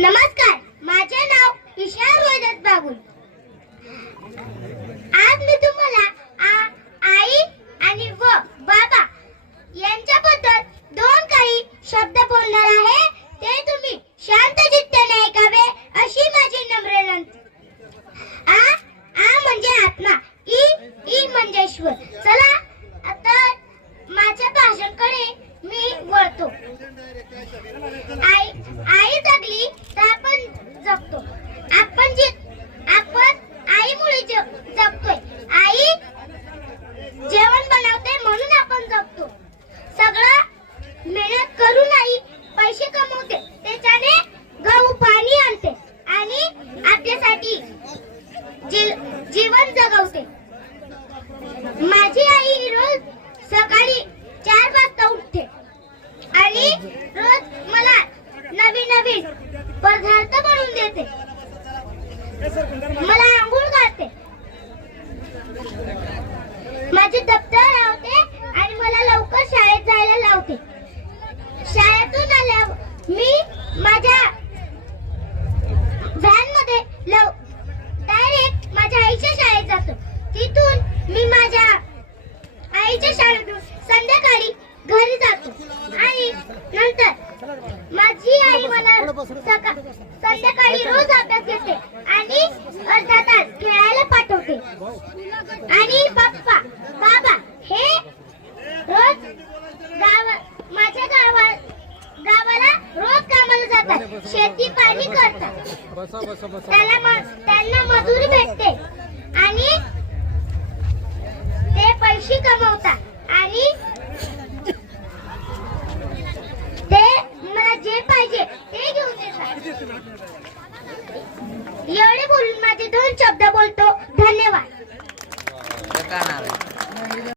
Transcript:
नमस्कार माझे नाव ईशा रोहिदास बागुल. आज मी तुम्हाला आ, आई आणि व बाबा यांच्याबद्दल दोन काही शब्द बोलणार आहे. ते तुम्ही शांत चित्ताने ऐकावे अशी माझी नम्र विनंती. आ आ म्हणजे आत्मा ई ई म्हणजे ईश्वर. चला आपल्यासाठी जीवन जगवते. माझी आई रोज सकाळी चार वाजता उठते. आणि रोज मला नवीन नवीन पदार्थ बनवून देते. मला आंघोळ संध्याकाळी रोज अभ्यास घेते आणि अर्धा तास खेळायला पाठवते. आणि पप्पा बाबा हे रोज गाव माझ्या गावा गावाला रोज कामाला जातात. शेती पाणी करतात. त्याला त्यांना मजुरी भेटते. आणि एवढे बोलून माझे दोन